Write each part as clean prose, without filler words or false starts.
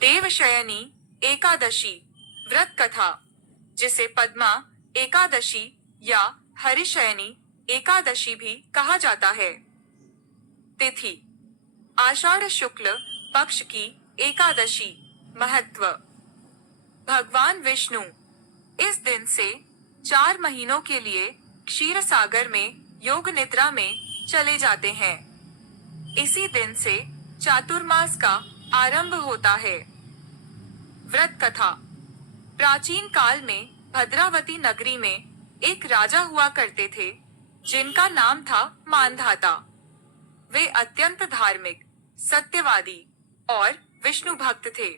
देवशयनी एकादशी व्रत कथा, जिसे पद्मा एकादशी या हरिशयनी एकादशी भी कहा जाता है। तिथि आषाढ़ शुक्ल पक्ष की एकादशी। महत्व भगवान विष्णु इस दिन से 4 महीनों के लिए क्षीर सागर में योग निद्रा में चले जाते हैं। इसी दिन से चातुर्मास का आरंभ होता है। व्रत कथा प्राचीन काल में भद्रावती नगरी में एक राजा हुआ करते थे, जिनका नाम था मानधाता। वे अत्यंत धार्मिक, सत्यवादी और विष्णु भक्त थे।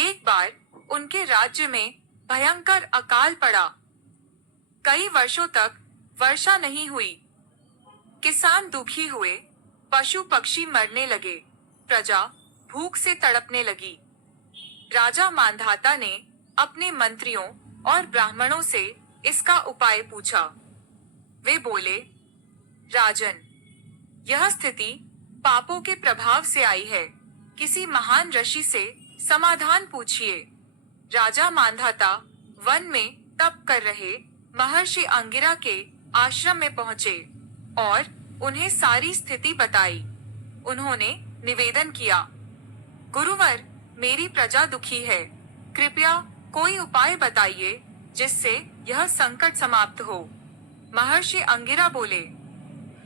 एक बार उनके राज्य में भयंकर अकाल पड़ा। कई वर्षों तक वर्षा नहीं हुई। किसान दुखी हुए, पशु पक्षी मरने लगे, प्रजा भूख से तड़पने लगी। राजा मानधाता ने अपने मंत्रियों और ब्राह्मणों से इसका उपाय पूछा। वे बोले, राजन, यह स्थिति पापों के प्रभाव से आई है। किसी महान ऋषि से समाधान पूछिए। राजा मानधाता वन में तप कर रहे महर्षि अंगिरा के आश्रम में पहुंचे और उन्हें सारी स्थिति बताई। उन्होंने निवेदन किया, गुरुवर, मेरी प्रजा दुखी है। कृपया कोई उपाय बताइए जिससे यह संकट समाप्त हो। महर्षि अंगिरा बोले,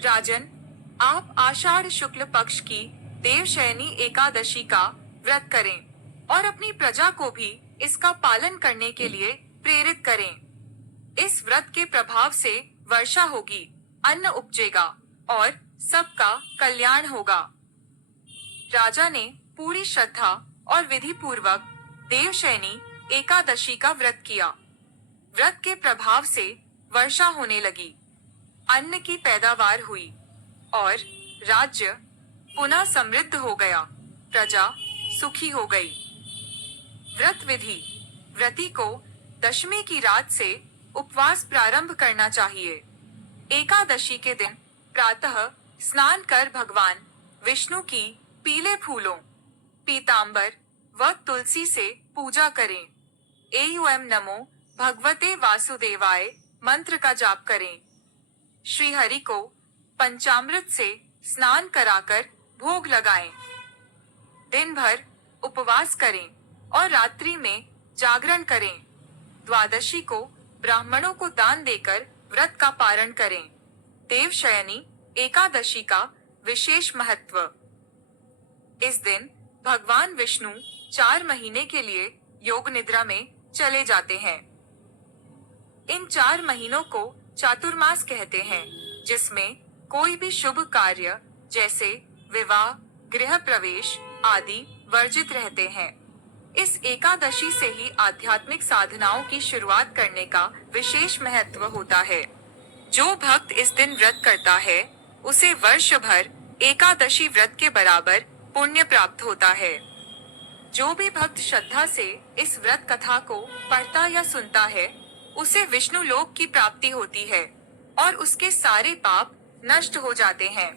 राजन, आप आषाढ़ शुक्ल पक्ष की देवशयनी एकादशी का व्रत करें और अपनी प्रजा को भी इसका पालन करने के लिए प्रेरित करें। इस व्रत के प्रभाव से वर्षा होगी, अन्न उपजेगा और सबका कल्याण होगा। राजा ने पूरी श्रद्धा और विधि पूर्वक देवशयनी एकादशी का व्रत किया। व्रत के प्रभाव से वर्षा होने लगी, अन्न की पैदावार हुई और राज्य पुनः समृद्ध हो गया। प्रजा सुखी हो गई। व्रत विधि व्रती को दशमी की रात से उपवास प्रारंभ करना चाहिए। एकादशी के दिन प्रातः स्नान कर भगवान विष्णु की पीले फूलों, पीतांबर व तुलसी से पूजा करें। एयुएम नमो भगवते वासुदेवाय मंत्र का जाप करें। श्री हरि को पंचामृत से स्नान कराकर भोग लगाएं। दिन भर उपवास करें और रात्रि में जागरण करें। द्वादशी को ब्राह्मणों को दान देकर व्रत का पारण करें। देवशयनी एकादशी का विशेष महत्व। इस दिन भगवान विष्णु 4 महीने के लिए योग निद्रा में चले जाते हैं। इन 4 महीनों को चातुर्मास कहते हैं, जिसमें कोई भी शुभ कार्य जैसे विवाह, गृह प्रवेश आदि वर्जित रहते हैं। इस एकादशी से ही आध्यात्मिक साधनाओं की शुरुआत करने का विशेष महत्व होता है। जो भक्त इस दिन व्रत करता है, उसे वर्ष भर एकादशी व्रत के बराबर पुण्य प्राप्त होता है। जो भी भक्त श्रद्धा से इस व्रत कथा को पढ़ता या सुनता है, उसे विष्णु लोक की प्राप्ति होती है और उसके सारे पाप नष्ट हो जाते हैं।